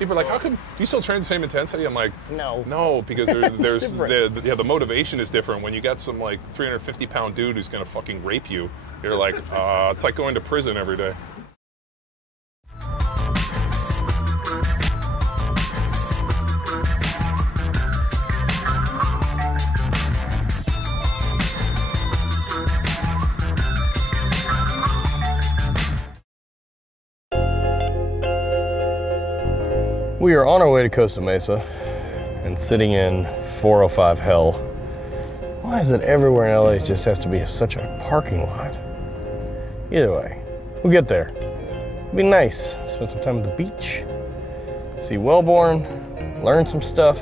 People are like, how come you still train the same intensity? I'm like, no, because there's the motivation is different. When you got some like 350-pound dude who's gonna fucking rape you, you're like, it's like going to prison every day. We are on our way to Costa Mesa and sitting in 405 hell. Why is it everywhere in LA just has to be such a parking lot? Either way, we'll get there. It'll be nice. Spend some time at the beach, see Wellborn, learn some stuff.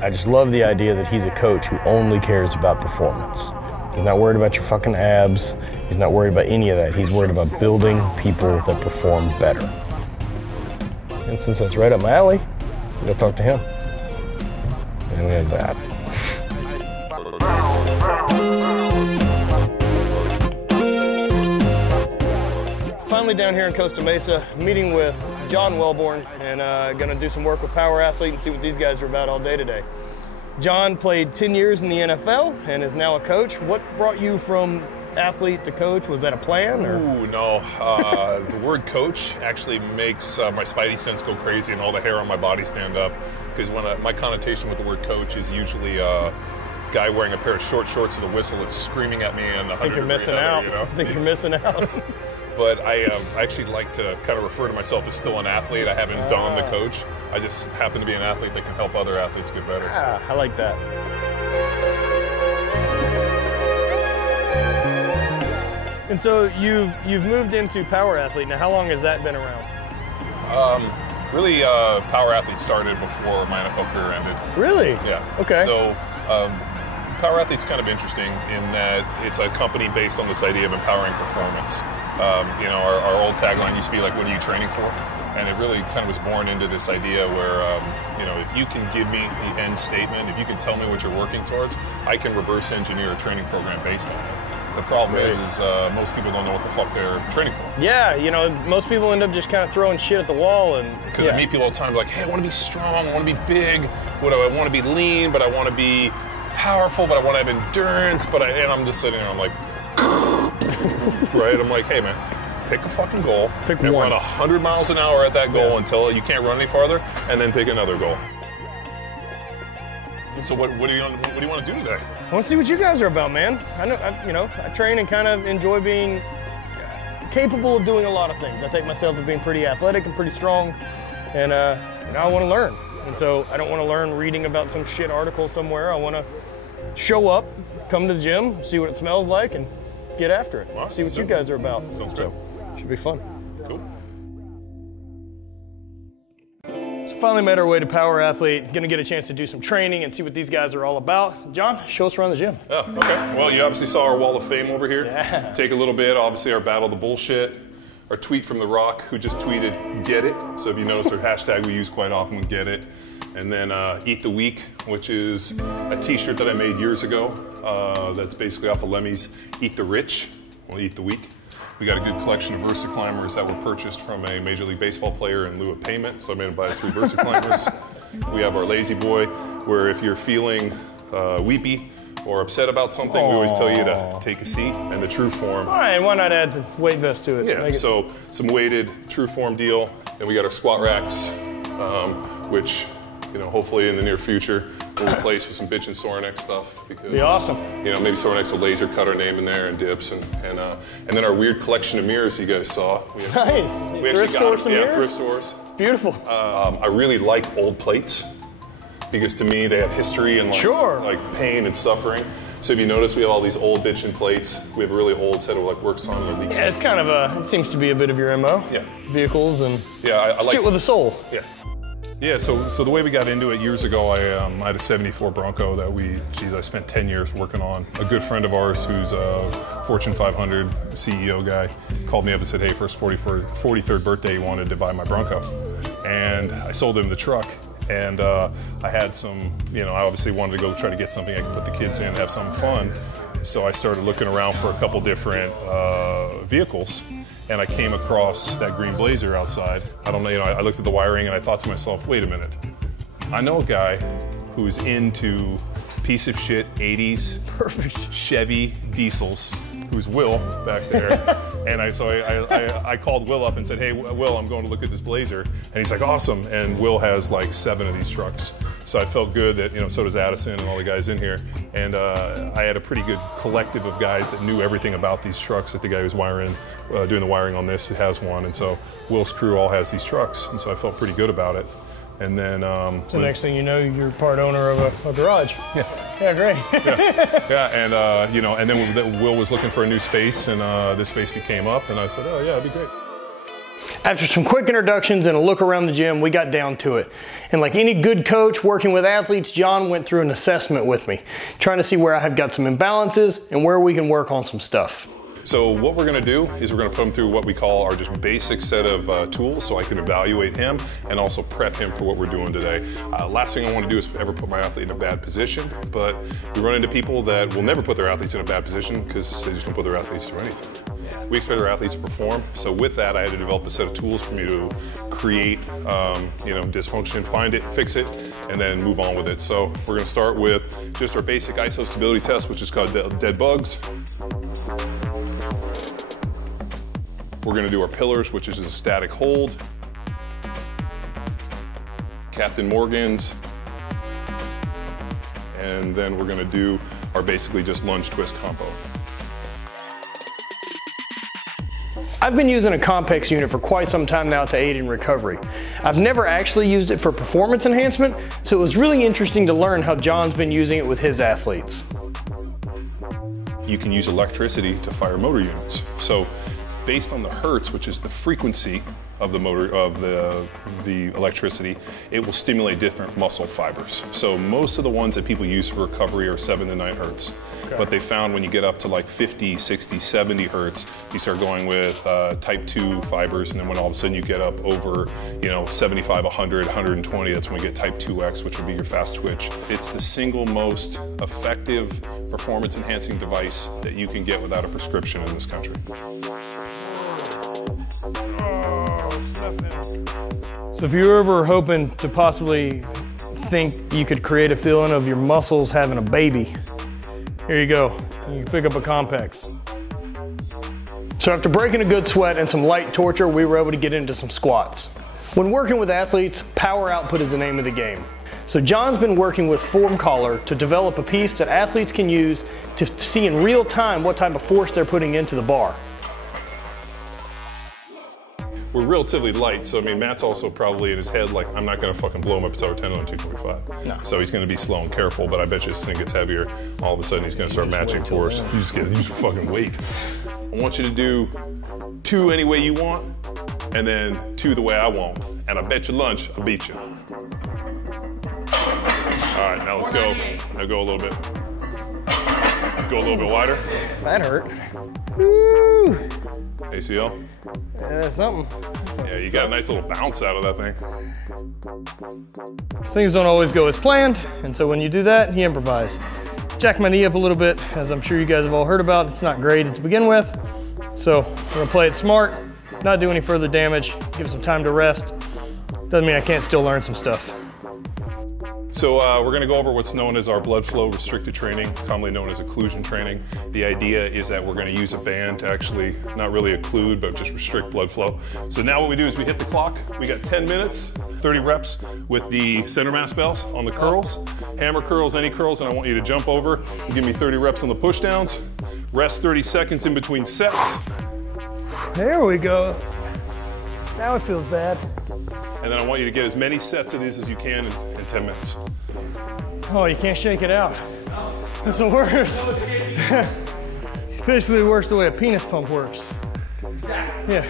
I just love the idea that he's a coach who only cares about performance. He's not worried about your fucking abs. He's not worried about any of that. He's worried about building people that perform better. And since that's right up my alley, we'll go talk to him. And we have that. Finally down here in Costa Mesa, meeting with John Wellborn, and gonna do some work with Power Athlete and see what these guys are about all day today. John played 10 years in the NFL and is now a coach. What brought you from athlete to coach? Was that a plan? Or? Ooh, no. The word coach actually makes my spidey sense go crazy and all the hair on my body stand up. Because when my connotation with the word coach is usually a guy wearing a pair of short shorts with a whistle that's screaming at me in 100 I think you're missing out. You know? I think you're missing out. But I actually like to kind of refer to myself as still an athlete. I haven't done the coach. I just happen to be an athlete that can help other athletes get better. Ah, I like that. And so you've moved into Power Athlete. Now, how long has that been around? Really, Power Athlete started before my NFL career ended. Really? Yeah. Okay. So Power Athlete's kind of interesting in that it's a company based on this idea of empowering performance. You know, our old tagline used to be like, what are you training for? And it really kind of was born into this idea where, you know, if you can give me the end statement, if you can tell me what you're working towards, I can reverse engineer a training program based on it. The problem is most people don't know what the fuck they're training for. Yeah, you know, most people end up just kind of throwing shit at the wall. And because I meet people all the time like, hey, I want to be strong, I want to be big, I want to be lean, but I want to be powerful, but I want to have endurance, and I'm just sitting there, I'm like, right? I'm like, hey man, pick a fucking goal, pick and one. Run 100 miles an hour at that goal until you can't run any farther, and then pick another goal. So what do you want to do today? I want to see what you guys are about, man. I train and kind of enjoy being capable of doing a lot of things. I take myself as being pretty athletic and pretty strong, and now I want to learn. And so I don't want to learn reading about some shit article somewhere. I want to show up, come to the gym, see what it smells like, and get after it. Wow, see what you guys are about. Sounds good. Should be fun. Cool. So finally made our way to Power Athlete. Gonna get a chance to do some training and see what these guys are all about. John, show us around the gym. Oh, okay. Well, you obviously saw our wall of fame over here. Yeah. Take a little bit, obviously our battle of the bullshit. Our tweet from The Rock, who just tweeted, get it. So if you notice our hashtag we use quite often, get it. And then Eat the Week, which is a t-shirt that I made years ago. That's basically off of Lemmy's Eat the Rich, well, Eat the Week. We got a good collection of Versa climbers that were purchased from a Major League Baseball player in lieu of payment. So I made him buy 3 Versa climbers. We have our Lazy Boy, where if you're feeling weepy, or upset about something, we always tell you to take a seat, and the True Form. All right, why not add some weight vest to it? Yeah, so some weighted True Form deal, and we got our squat racks, which, you know, hopefully in the near future, we'll replace with some bitch and sore neck stuff. Because, be awesome. You know, maybe sore neck's will laser cut our name in there and dips, and then our weird collection of mirrors you guys saw. Nice. We actually got them, yeah, thrift stores. It's beautiful. I really like old plates, because to me they have history and like pain and suffering. So if you notice, we have all these old bitchin' plates. We have a really old set of like work songs or leak. Yeah, it's kind of it seems to be a bit of your MO. Yeah. Vehicles and I like shit with a soul. Yeah. Yeah, so the way we got into it years ago, I had a 74 Bronco that I spent 10 years working on. A good friend of ours who's a Fortune 500 CEO guy called me up and said, hey, for his 43rd birthday, he wanted to buy my Bronco. And I sold him the truck. And I had some, you know, I obviously wanted to go try to get something I could put the kids in and have some fun. So I started looking around for a couple different vehicles. and I came across that green Blazer outside. I don't know, I looked at the wiring and I thought to myself, wait a minute. I know a guy who's into piece of shit 80s perfect Chevy diesels, who's Will back there. And I called Will up and said, hey, Will, I'm going to look at this Blazer. And he's like, awesome. And Will has like 7 of these trucks. So I felt good that, so does Addison and all the guys in here. And I had a pretty good collective of guys that knew everything about these trucks. That the guy who's doing the wiring on this has one. And so Will's crew all has these trucks. And so I felt pretty good about it. And then, so next thing you know, you're part owner of a garage. Yeah. Yeah, great. Yeah, and and then Will was looking for a new space, and this space came up, and I said, oh yeah, that'd be great. After some quick introductions and a look around the gym, we got down to it. And like any good coach working with athletes, John went through an assessment with me, trying to see where I have got some imbalances and where we can work on some stuff. So what we're going to do is we're going to put him through what we call our just basic set of tools so I can evaluate him and also prep him for what we're doing today. Last thing I want to do is ever put my athlete in a bad position, but we run into people that will never put their athletes in a bad position because they just don't put their athletes through anything. We expect our athletes to perform, so with that I had to develop a set of tools for me to create dysfunction, find it, fix it, and then move on with it. So we're going to start with just our basic ISO stability test, which is called dead bugs. We're going to do our pillars, which is a static hold, Captain Morgan's, and then we're going to do our basically just lunge twist combo. I've been using a Compex unit for quite some time now to aid in recovery. I've never actually used it for performance enhancement, so it was really interesting to learn how John's been using it with his athletes. You can use electricity to fire motor units. So based on the hertz, which is the frequency of the motor, of the electricity, it will stimulate different muscle fibers. So most of the ones that people use for recovery are 7 to 9 hertz. Okay. But they found when you get up to like 50, 60, 70 hertz, you start going with type 2 fibers, and then when all of a sudden you get up over 75, 100, 120, that's when we get type 2X, which would be your fast twitch. It's the single most effective performance enhancing device that you can get without a prescription in this country. So if you're ever hoping to possibly think you could create a feeling of your muscles having a baby, here you go. You can pick up a Compex. So after breaking a good sweat and some light torture, we were able to get into some squats. When working with athletes, power output is the name of the game. So John's been working with Form Collar to develop a piece that athletes can use to see in real time what type of force they're putting into the bar. We're relatively light, so I mean, Matt's also probably in his head like, I'm not gonna fucking blow my patellar tendon on 225. No. So he's gonna be slow and careful, but I bet you this thing gets heavier. All of a sudden he's gonna start matching force. You just fucking wait. I want you to do 2 any way you want, and then 2 the way I want. And I bet you lunch, I'll beat you. All right, now let's go. Now go a little bit. Go a little bit wider. That hurt. Woo! ACL? Yeah, something. Yeah, you got a nice little bounce out of that thing. Things don't always go as planned, and so when you do that, you improvise. Jack my knee up a little bit, as I'm sure you guys have all heard about. It's not great to begin with, so we're gonna play it smart, not do any further damage, give some time to rest. Doesn't mean I can't still learn some stuff. So we're going to go over what's known as our blood flow restricted training, commonly known as occlusion training. The idea is that we're going to use a band to actually, not really occlude, but just restrict blood flow. So now what we do is we hit the clock. We got 10 minutes, 30 reps with the center mass bells on the curls, hammer curls, any curls, and I want you to jump over and give me 30 reps on the push downs. Rest 30 seconds in between sets. There we go. Now it feels bad. And then I want you to get as many sets of these as you can in 10 minutes. Oh, you can't shake it out. That's the worst. Basically, it works the way a penis pump works. Exactly. Yeah.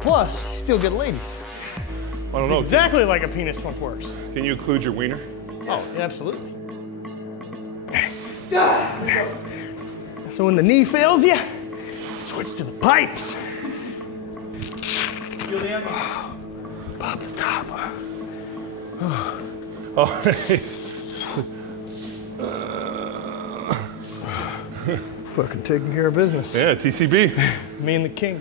Plus, you still get ladies. I don't know. It's exactly like a penis pump works. Can you occlude your wiener? Oh, absolutely. So when the knee fails you, switch to the pipes. Pop the top. Oh, nice. Fucking taking care of business. Yeah, TCB. Me and the king.